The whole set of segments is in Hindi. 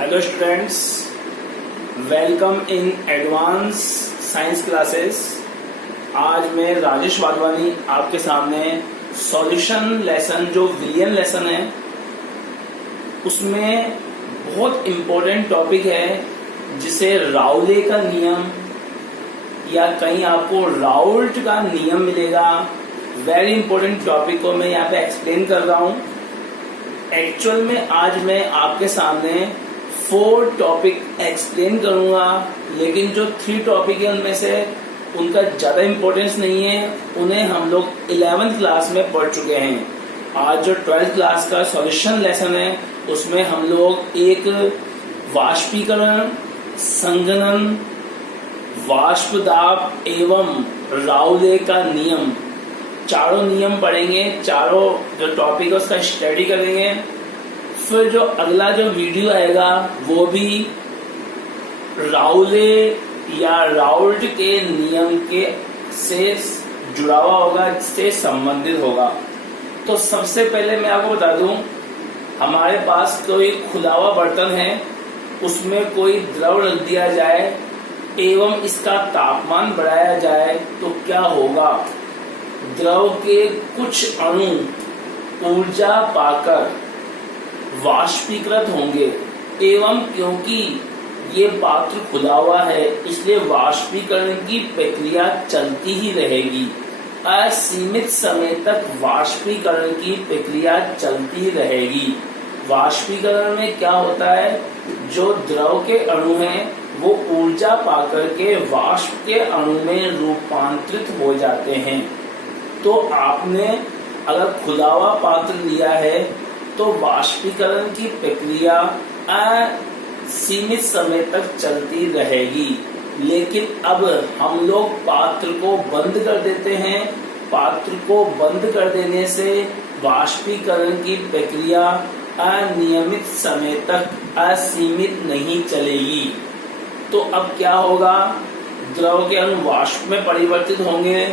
Hello students, welcome in advance science classes. आज मैं राजेश वाधवानी आपके सामने सॉल्यूशन लेसन जो विलियन लेसन है उसमें बहुत इम्पोर्टेंट टॉपिक है जिसे राउले का नियम या कहीं आपको राउल्ट का नियम मिलेगा। वेरी इंपॉर्टेंट टॉपिक को मैं यहाँ पे एक्सप्लेन कर रहा हूँ। एक्चुअल में आज मैं आपके सामने 4 टॉपिक एक्सप्लेन करूंगा, लेकिन जो 3 टॉपिक है उनमें से उनका ज्यादा इंपॉर्टेंस नहीं है, उन्हें हम लोग 11th क्लास में पढ़ चुके हैं। आज जो 12th क्लास का सॉल्यूशन लेसन है उसमें हम लोग एक वाष्पीकरण, संघनन, वाष्प दाब एवं राउले का नियम, चारों नियम पढ़ेंगे। चारों जो टॉपिक है उसका स्टडी करेंगे। फिर जो अगला जो वीडियो आएगा वो भी राउले या राउल्ट के नियम के से जुड़ा हुआ होगा, इससे संबंधित होगा। तो सबसे पहले मैं आपको बता दूं, हमारे पास कोई खुला हुआ बर्तन है, उसमें कोई द्रव रख दिया जाए एवं इसका तापमान बढ़ाया जाए तो क्या होगा। द्रव के कुछ अणु ऊर्जा पाकर वाष्पीकृत होंगे एवं क्योंकि ये पात्र खुला हुआ है इसलिए वाष्पीकरण की प्रक्रिया चलती ही रहेगी। असीमित समय तक वाष्पीकरण की प्रक्रिया चलती रहेगी। वाष्पीकरण में क्या होता है, जो द्रव के अणु हैं वो ऊर्जा पाकर के वाष्प के अणु में रूपांतरित हो जाते हैं। तो आपने अगर खुला हुआ पात्र लिया है तो वाष्पीकरण की प्रक्रिया असीमित समय तक चलती रहेगी। लेकिन अब हम लोग पात्र को बंद कर देते हैं। पात्र को बंद कर देने से वाष्पीकरण की प्रक्रिया अनियमित समय तक असीमित नहीं चलेगी। तो अब क्या होगा, द्रव के अणु वाष्प में परिवर्तित होंगे।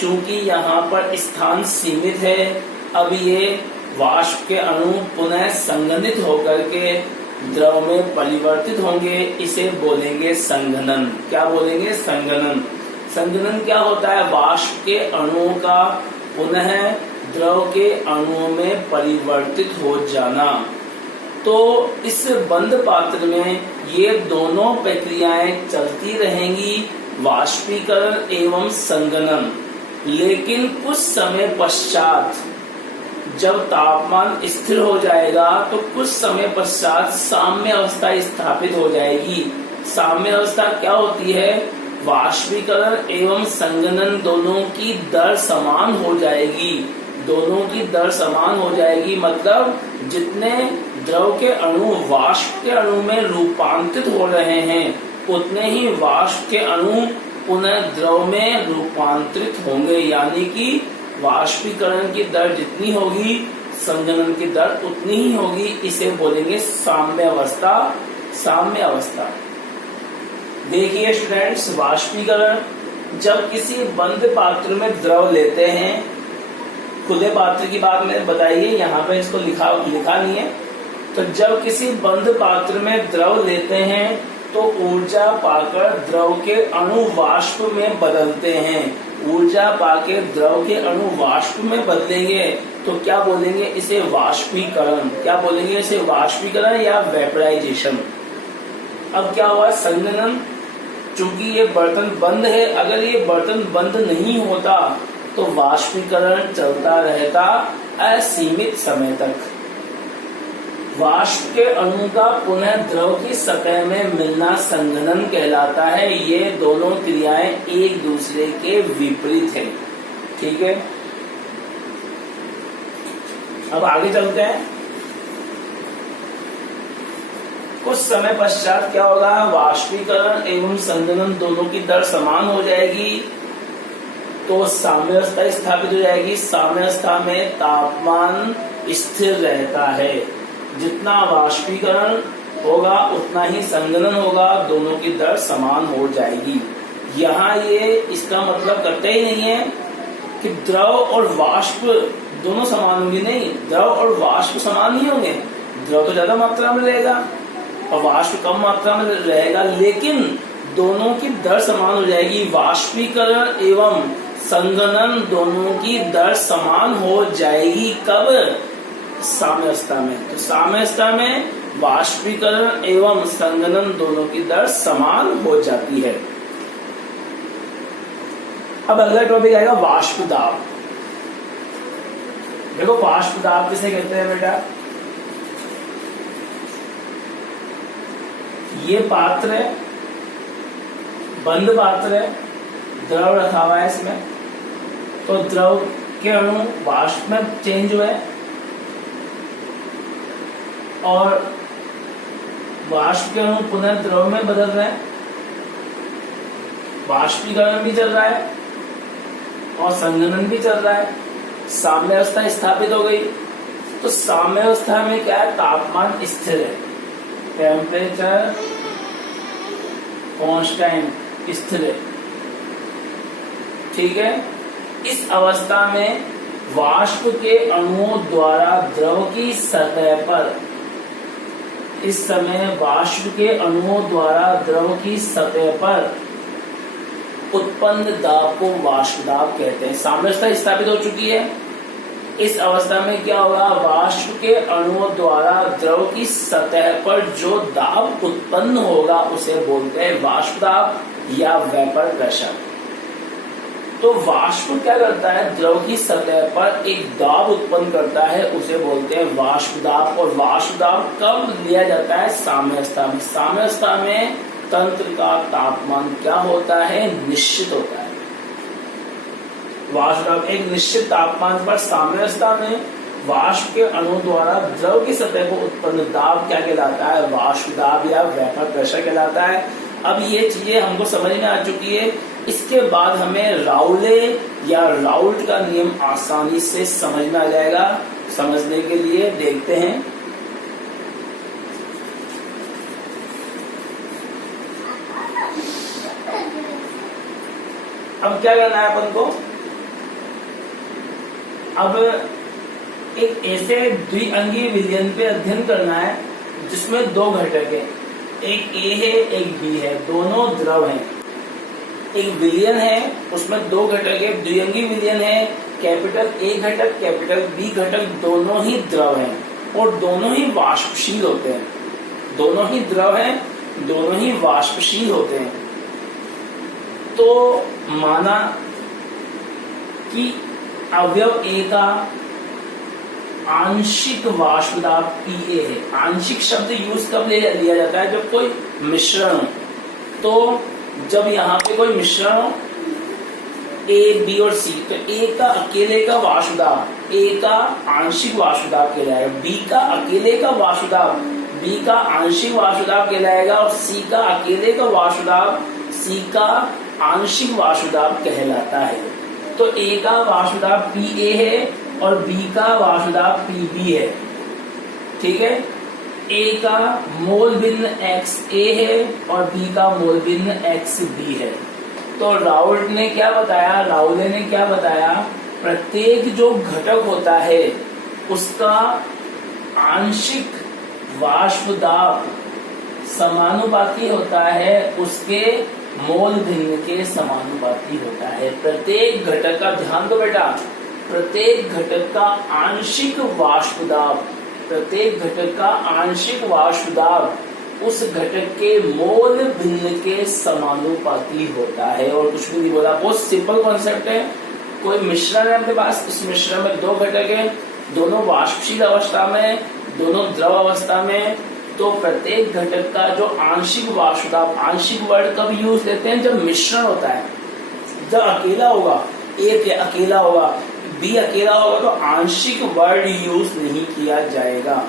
चूंकि यहाँ पर स्थान सीमित है, अब ये वाष्प के अणु पुनः संघनित होकर के द्रव में परिवर्तित होंगे। इसे बोलेंगे संघनन। क्या बोलेंगे? संघनन। संघनन क्या होता है? वाष्प के अणुओं का पुनः द्रव के अणुओं में परिवर्तित हो जाना। तो इस बंद पात्र में ये दोनों प्रक्रियाएं चलती रहेंगी, वाष्पीकरण एवं संघनन। लेकिन कुछ समय पश्चात जब तापमान स्थिर हो जाएगा तो कुछ समय पश्चात साम्य अवस्था स्थापित हो जाएगी। साम्य अवस्था क्या होती है? वाष्पीकरण एवं संघनन दोनों की दर समान हो जाएगी। दोनों की दर समान हो जाएगी मतलब जितने द्रव के अणु वाष्प के अणु में रूपांतरित हो रहे हैं उतने ही वाष्प के अणु पुनः द्रव में रूपांतरित होंगे। यानी कि वाष्पीकरण की दर जितनी होगी संघनन की दर उतनी ही होगी। इसे बोलेंगे साम्य अवस्था। साम्य अवस्था। देखिए स्टूडेंट्स, वाष्पीकरण जब किसी बंद पात्र में द्रव लेते हैं, खुले पात्र की बात मैंने बताई है, यहाँ पे इसको लिखा नहीं है। तो जब किसी बंद पात्र में द्रव लेते हैं तो ऊर्जा पाकर द्रव के अणु वाष्प में बदलते हैं। ऊर्जा पाके द्रव के अणु वाष्प में बदलेंगे तो क्या बोलेंगे? इसे वाष्पीकरण। क्या बोलेंगे? इसे वाष्पीकरण या वेपराइजेशन। अब क्या हुआ? संघनन। चूंकि ये बर्तन बंद है, अगर ये बर्तन बंद नहीं होता तो वाष्पीकरण चलता रहता असीमित समय तक। वाष्प के अणु का पुनः द्रव की सतह में मिलना संघनन कहलाता है। ये दोनों क्रियाएं एक दूसरे के विपरीत हैं। ठीक है, अब आगे चलते हैं। कुछ समय पश्चात क्या होगा? वाष्पीकरण एवं संघनन दोनों की दर समान हो जाएगी तो साम्य अवस्था स्थापित हो जाएगी। साम्य अवस्था में तापमान स्थिर रहता है। जितना वाष्पीकरण होगा उतना ही संघनन होगा, दोनों की दर समान हो जाएगी। यहाँ ये इसका मतलब करते ही नहीं है कि द्रव और वाष्प दोनों समान होंगे। नहीं, द्रव और वाष्प समान नहीं होंगे। द्रव तो ज्यादा मात्रा में रहेगा और वाष्प कम मात्रा में रहेगा, लेकिन दोनों की दर समान हो जाएगी। वाष्पीकरण एवं संघनन दोनों की दर समान हो जाएगी। कब? साम्यावस्था में। तो साम्यावस्था में वाष्पीकरण एवं संघनन दोनों की दर समान हो जाती है। अब अगला टॉपिक आएगा वाष्प दाब। देखो वाष्प दाब किसे कहते हैं बेटा? ये पात्र है, बंद पात्र है, द्रव रखा हुआ है इसमें, तो द्रव के अणु वाष्प में चेंज हुए और वाष्प के अणु पुनः द्रव में बदल रहे हैं। वाष्पीकरण भी चल रहा है और संघनन भी चल रहा है। साम्यावस्था स्थापित हो गई। तो साम्यावस्था में क्या है? तापमान स्थिर है, टेम्परेचर कांस्टेंट, स्थिर है। ठीक है। इस अवस्था में वाष्प के अणुओं द्वारा द्रव की सतह पर, इस समय वाष्प के अणुओं द्वारा द्रव की सतह पर उत्पन्न दाब को वाष्प दाब कहते हैं। साम्यावस्था स्थापित हो चुकी है। इस अवस्था में क्या होगा? वाष्प के अणुओं द्वारा द्रव की सतह पर जो दाब उत्पन्न होगा उसे बोलते हैं वाष्प दाब या वेपर प्रेशर। तो वाष्प क्या करता है? द्रव की सतह पर एक दाब उत्पन्न करता है, उसे बोलते हैं वाष्प दाब। और वाष्प दाब कब लिया जाता है? साम्यावस्था में। साम्यावस्था में तंत्र का तापमान क्या होता है? निश्चित होता है। वाष्प दाब एक निश्चित तापमान पर साम्यावस्था में वाष्प के अणु द्वारा द्रव की सतह को उत्पन्न दाब क्या कहलाता है? वाष्प दाब या वेपर प्रेशर कहलाता है। अब ये चीजें हमको समझ में आ चुकी है। इसके बाद हमें राउले या राउल्ट का नियम आसानी से समझ में आ जाएगा। समझने के लिए देखते हैं। अब क्या करना है अपन को? अब एक ऐसे द्विअंगी विलयन पे अध्ययन करना है जिसमें दो घटक है, एक ए है एक बी है, दोनों द्रव हैं। एक विलयन है, उसमें दो घटक है, द्विअंगी विलयन है, कैपिटल ए घटक कैपिटल बी घटक दोनों ही द्रव हैं और दोनों ही वाष्पशील होते हैं। दोनों ही द्रव हैं, दोनों ही वाष्पशील होते हैं। तो माना कि अवयव ए का आंशिक वाष्प दाब पीए है। आंशिक शब्द यूज कब लिया जाता है? जब कोई मिश्रण हो। तो जब यहाँ पे कोई मिश्रण हो ए बी और सी, तो ए का अकेले का वाष्प दाब ए का आंशिक वाष्प दाब कहलाएगा, बी का अकेले का वाष्प दाब बी का आंशिक वाष्प दाब कहलाएगा और सी का अकेले का वाष्प दाब सी का आंशिक वाष्प दाब कहलाता है। तो ए का वाष्प दाब पी ए है और बी का वाष्प दाब पी बी है। ठीक है। ए का मोल भिन्न एक्स ए है और बी का मोल भिन्न एक्स बी है। तो राउल्ट ने क्या बताया? राउले ने क्या बताया? प्रत्येक जो घटक होता है उसका आंशिक वाष्प दाब समानुपाती होता है उसके मोल भिन्न के समानुपाती होता है। प्रत्येक घटक का ध्यान दो बेटा, प्रत्येक घटक का आंशिक वाष्प दाब, प्रत्येक घटक का आंशिक वाष्प दाब उस घटक के मोल भिन्न के समानुपाती होता है। और कुछ भी नहीं बोला, बहुत सिंपल कॉन्सेप्ट है। कोई मिश्रण है अपने पास, इस मिश्रण में दो घटक है, दोनों वाष्पशील अवस्था में, दोनों द्रव अवस्था में। तो प्रत्येक घटक का जो आंशिक वाष्प दाब, आंशिक वर्ड कब यूज लेते हैं? जब मिश्रण होता है। जब अकेला होगा, ए अकेला होगा, बी अकेला होगा, तो आंशिक वर्ड यूज नहीं किया जाएगा।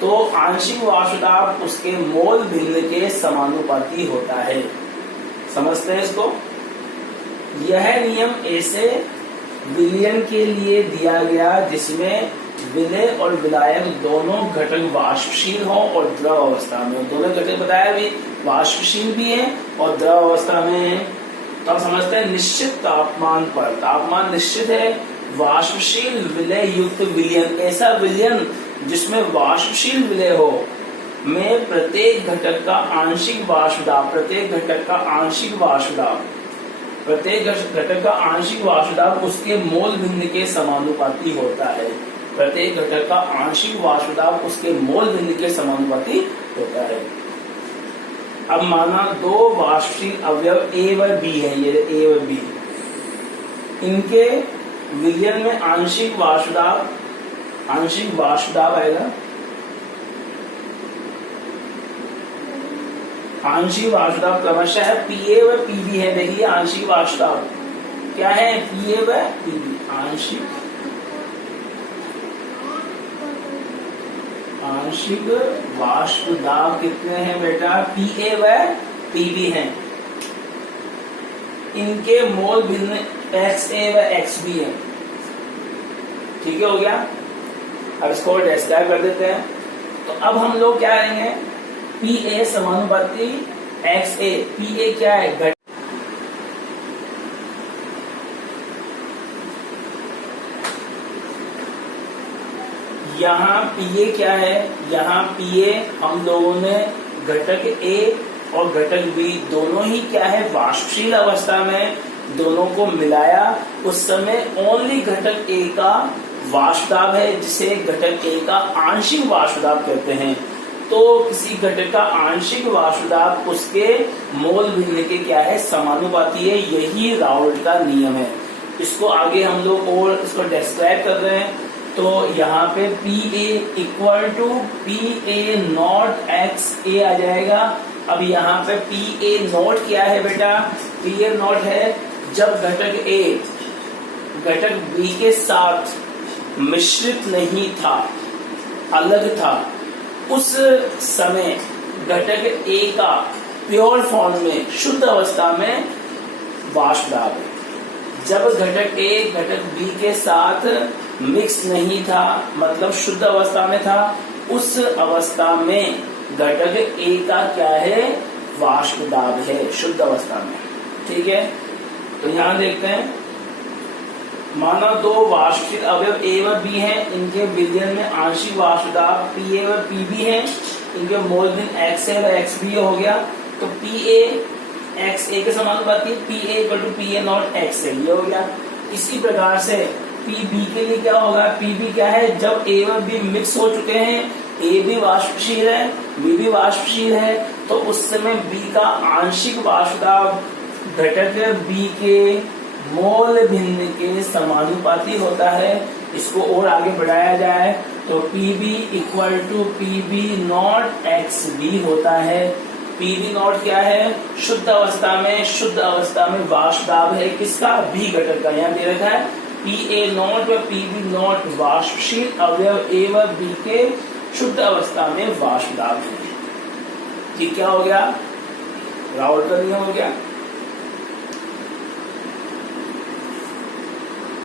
तो आंशिक वाष्प दाब उसके मोल भिन्न के समानुपाती होता है। समझते हैं इसको? यह नियम ऐसे विलयन के लिए दिया गया जिसमें विलय और विलायक दोनों घटक वाष्पशील हो और द्रव अवस्था में। दोनों घटक बताया भी वाष्पशील भी है और द्रव अवस्था में है। तो आप समझते हैं निश्चित तापमान पर, तापमान निश्चित है, वाष्पशील विलय युक्त विलयन, ऐसा विलयन जिसमें वाष्पशील विलय हो में प्रत्येक घटक का आंशिक वाष्प दाब, प्रत्येक घटक का आंशिक वाष्प दाब, प्रत्येक घटक का आंशिक वाष्प दाब उसके मोल भिन्न के समानुपाती होता है। प्रत्येक घटक का आंशिक वाष्प दाब उसके मोल भिन्न के समानुपाती होता है। अब माना दो वाष्पशील अवयव ए व बी है, ये ए व बी, इनके विलयन में आंशिक वाष्प दाब आएगा, आंशिक वाष्प दाब क्रमशः पीए व पीबी है। देखिए आंशिक वाष्प दाब क्या है, पीए व पीबी। आंशिक वाष्प दाब कितने हैं बेटा, पीए व पीबी हैं। इनके मोल भिन्न XA व XB है। ठीक है, हो गया। अब इसको डिस्क्राइब कर देते हैं। तो अब हम लोग क्या करेंगे, PA समानुपाती XA। PA क्या है, यहाँ PA क्या है, यहाँ PA हम लोगों ने घटक A और घटक B दोनों ही क्या है, वाष्पशील अवस्था में दोनों को मिलाया। उस समय ओनली घटक A का वाष्प दाब है, जिसे घटक A का आंशिक वाष्प दाब कहते हैं। तो किसी घटक का आंशिक वाष्प दाब उसके मोल भिन्न के क्या है, समानुपाती है। यही राउल्ट का नियम है। इसको आगे हम लोग और इसको डिस्क्राइब कर रहे हैं। तो यहाँ पे PA equal to PA naught XA आ जाएगा। अब यहाँ पे PA नॉट क्या है बेटा, PA नॉट है जब घटक A घटक B के साथ मिश्रित नहीं था, अलग था, उस समय घटक A का प्योर फॉर्म में शुद्ध अवस्था में वाष्प दाब है। जब घटक A घटक B के साथ मिक्स नहीं था, मतलब शुद्ध अवस्था में था, उस अवस्था में घटक A का क्या है, वाष्प दाब है शुद्ध अवस्था में। ठीक है, तो यहां देखते हैं। माना दो वाष्पशील अवयव A व B हैं, इनके विलयन में आंशिक वाष्प दाब PA व PB है। इनके मोल भिन्न XA व XB हो गया। तो PA XA के समानुपाती, PA equal to PA naught XA, ये हो गया। इसी प्रकार से PB के लिए क्या होगा, PB क्या है, जब A व B मिक्स हो चुके हैं, A भी वाष्पशील है, B भी वाष्पशील है, तो उस समय B का आंशिक वाष्प दाब घटक B के मोल भिन्न के समानुपाती होता है। इसको और आगे बढ़ाया जाए तो PB equal to PB naught XB होता है। PB नॉट क्या है, शुद्ध अवस्था में वाष्प दाब है किसका, B घटक का। यहाँ दे रखा है PA नॉट व PB नॉट वाष्पशील अवयव A व B के शुद्ध अवस्था में वाष्प दाब है। ठीक क्या हो गया, राउल्ट का नियम हो गया।